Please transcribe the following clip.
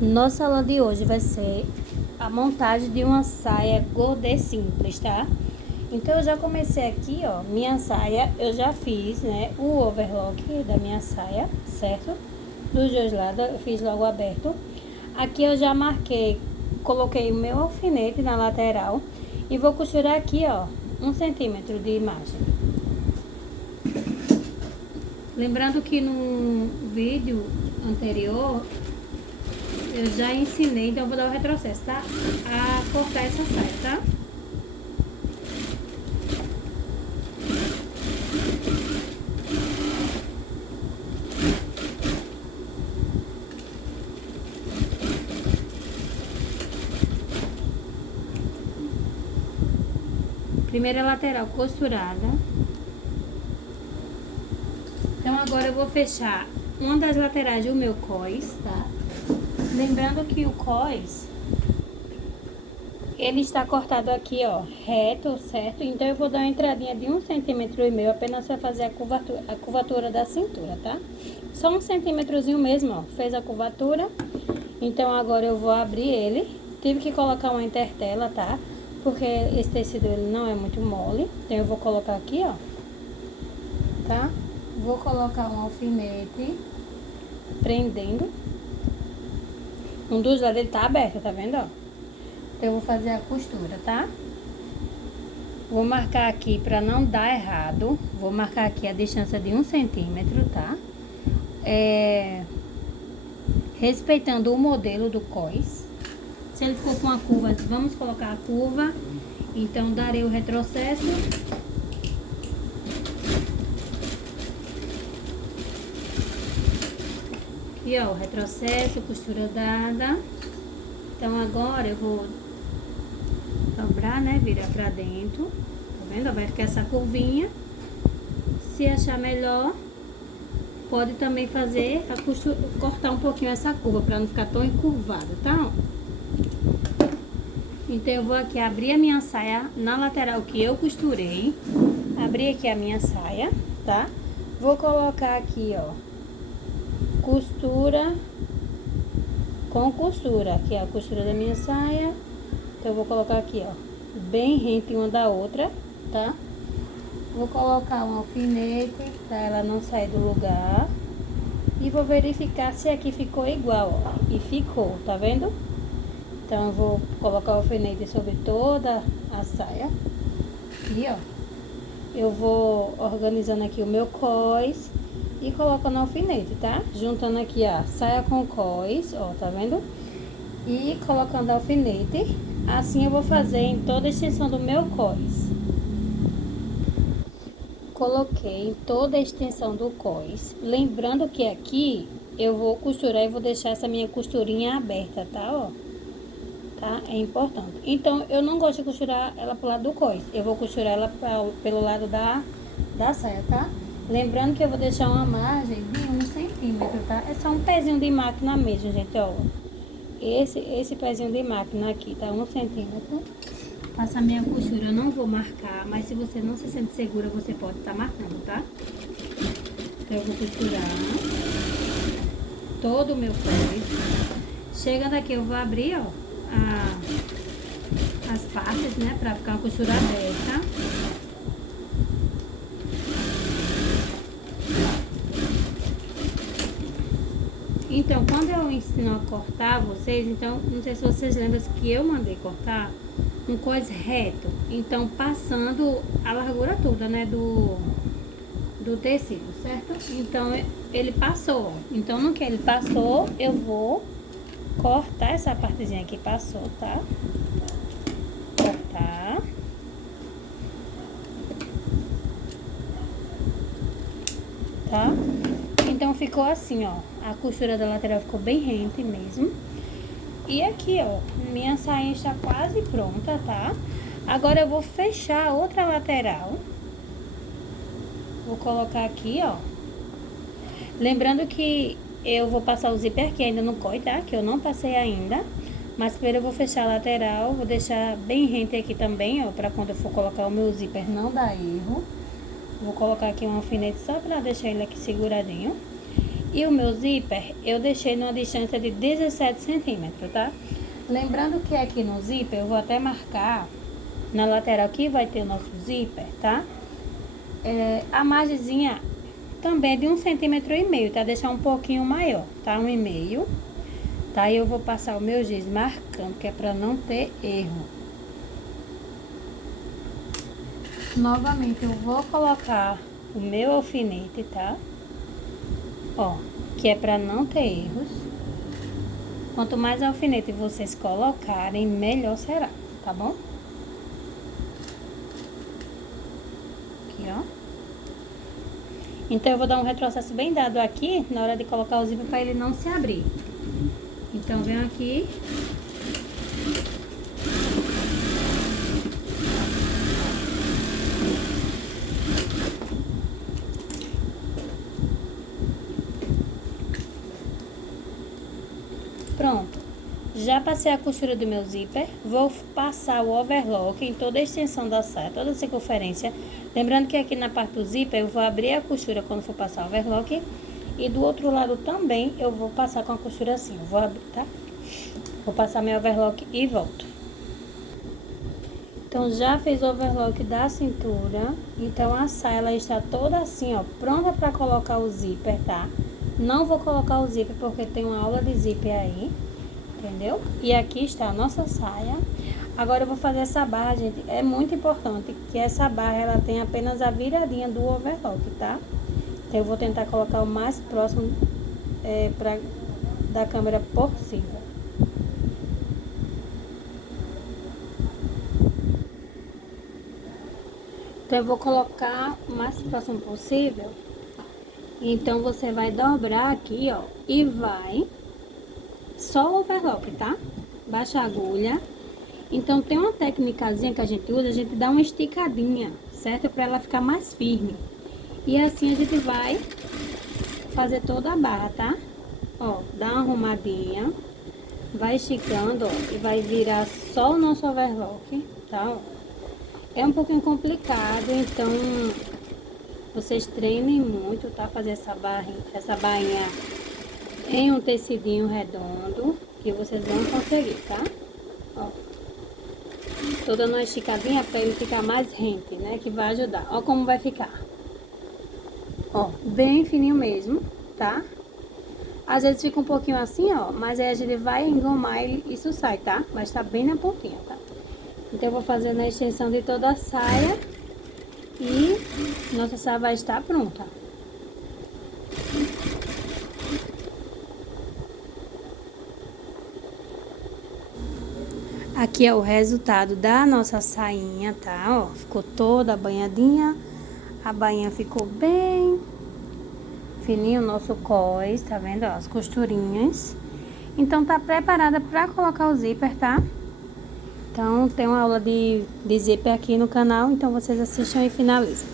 Nossa aula de hoje vai ser a montagem de uma saia godê simples, tá? Então, eu já comecei aqui, ó, minha saia, eu já fiz, né, o overlock da minha saia, certo? Dos dois lados, eu fiz logo aberto. Aqui eu já marquei, coloquei o meu alfinete na lateral e vou costurar aqui, ó, 1 centímetro de imagem. Lembrando que no vídeo anterior eu já ensinei, então eu vou dar o retrocesso, tá? A cortar essa saia, tá? Primeira lateral costurada. Então agora eu vou fechar uma das laterais do meu cós, tá? Lembrando que o cós, ele está cortado aqui, ó, reto, certo? Então eu vou dar uma entradinha de 1,5 centímetro apenas para fazer a curvatura da cintura, tá? Só 1 centímetrozinho mesmo, ó, fez a curvatura. Então agora eu vou abrir ele. Tive que colocar uma intertela, tá? Porque esse tecido ele não é muito mole. Então eu vou colocar aqui, ó, tá? Vou colocar um alfinete prendendo. Um dos lados ele tá aberto, tá vendo, ó? Então eu vou fazer a costura, tá? Vou marcar aqui pra não dar errado. Vou marcar aqui a distância de 1 centímetro, tá? Respeitando o modelo do cós. Se ele ficou com a curva, vamos colocar a curva. Então darei o retrocesso. Aqui, ó, o retrocesso, costura dada. Então agora eu vou dobrar, né, virar pra dentro, tá vendo? Vai ficar essa curvinha. Se achar melhor, pode também fazer a costura, cortar um pouquinho essa curva pra não ficar tão encurvada, tá? Então eu vou aqui abrir a minha saia na lateral que eu costurei. Abrir aqui a minha saia, tá? Vou colocar aqui, ó, costura com costura. Aqui é a costura da minha saia. Então eu vou colocar aqui, ó, bem rente uma da outra, tá? Vou colocar um alfinete pra ela não sair do lugar. E vou verificar se aqui ficou igual, ó. E ficou, tá vendo? Então eu vou colocar o alfinete sobre toda a saia. E, ó, eu vou organizando aqui o meu cós e colocando o alfinete, tá? Juntando aqui a saia com cós, ó, tá vendo? E colocando alfinete. Assim eu vou fazer em toda a extensão do meu cós. Coloquei em toda a extensão do cós. Lembrando que aqui eu vou costurar e vou deixar essa minha costurinha aberta, tá? Ó, tá? É importante. Então, eu não gosto de costurar ela pro lado do cós. Eu vou costurar ela pelo lado da saia, tá? Lembrando que eu vou deixar uma margem de 1 centímetro, tá? É só um pezinho de máquina mesmo, gente, ó. Esse pezinho de máquina aqui, tá? 1 centímetro. Faça a minha costura, eu não vou marcar, mas se você não se sente segura, você pode estar marcando, tá? Então, eu vou costurar todo o meu cós. Chegando aqui, eu vou abrir, ó, as partes, né, pra ficar a costura aberta. Então, quando eu ensino a cortar vocês, então, não sei se vocês lembram que eu mandei cortar um cós reto. Então, passando a largura toda, né, do tecido, certo? Então, ele passou. Então, no que ele passou, eu vou cortar essa partezinha que passou, tá? Cortar. Tá? Então, ficou assim, ó. A costura da lateral ficou bem rente mesmo. E aqui, ó, minha sainha está quase pronta, tá? Agora eu vou fechar a outra lateral. Vou colocar aqui, ó. Lembrando que eu vou passar o zíper aqui ainda no cós, tá? Que eu não passei ainda. Mas primeiro eu vou fechar a lateral. Vou deixar bem rente aqui também, ó. Pra quando eu for colocar o meu zíper não dar erro. Vou colocar aqui um alfinete só pra deixar ele aqui seguradinho. E o meu zíper, eu deixei numa distância de 17 centímetros, tá? Lembrando que aqui no zíper, eu vou até marcar na lateral aqui, vai ter o nosso zíper, tá? A margemzinha também é de 1,5 centímetro, tá? Deixar um pouquinho maior, tá? 1,5, tá? E eu vou passar o meu giz marcando, que é pra não ter erro. Novamente, eu vou colocar o meu alfinete, tá? Ó, que é pra não ter erros. Quanto mais alfinete vocês colocarem, melhor será, tá bom? Aqui, ó. Então, eu vou dar um retrocesso bem dado aqui, na hora de colocar o zíper, pra ele não se abrir. Então, venho aqui. Pronto. Já passei a costura do meu zíper. Vou passar o overlock em toda a extensão da saia, toda a circunferência. Lembrando que aqui na parte do zíper, eu vou abrir a costura quando for passar o overlock. E do outro lado também, eu vou passar com a costura assim. Eu vou abrir, tá? Vou passar meu overlock e volto. Então, já fiz o overlock da cintura. Então, a saia, ela está toda assim, ó, pronta pra colocar o zíper, tá? Não vou colocar o zíper porque tem uma aula de zíper aí, entendeu? E aqui está a nossa saia. Agora, eu vou fazer essa barra, gente. É muito importante que essa barra, ela tenha apenas a viradinha do overlock, tá? Então, eu vou tentar colocar o mais próximo da câmera possível. Então, eu vou colocar o mais próximo possível. Então, você vai dobrar aqui, ó, e vai só o overlock, tá? Baixa a agulha. Então, tem uma técnicazinha que a gente usa, a gente dá uma esticadinha, certo? Pra ela ficar mais firme. E assim a gente vai fazer toda a barra, tá? Ó, dá uma arrumadinha, vai esticando, ó, e vai virar só o nosso overlock, tá? Ó. É um pouquinho complicado, então vocês treinem muito, tá? Fazer essa barrinha em um tecidinho redondo, que vocês vão conseguir, tá? Ó. Tô dando uma esticadinha pra ele ficar mais rente, né? Que vai ajudar. Ó como vai ficar. Ó, bem fininho mesmo, tá? Às vezes fica um pouquinho assim, ó, mas aí a gente vai engomar e isso sai, tá? Mas tá bem na pontinha, tá? Então, eu vou fazer na extensão de toda a saia e nossa saia vai estar pronta. Aqui é o resultado da nossa sainha, tá? Ó, ficou toda banhadinha. A bainha ficou bem fininho, o nosso cós, tá vendo? Ó, as costurinhas. Então, tá preparada pra colocar o zíper, tá? Então, tem uma aula de zíper aqui no canal, então vocês assistam e finalizem.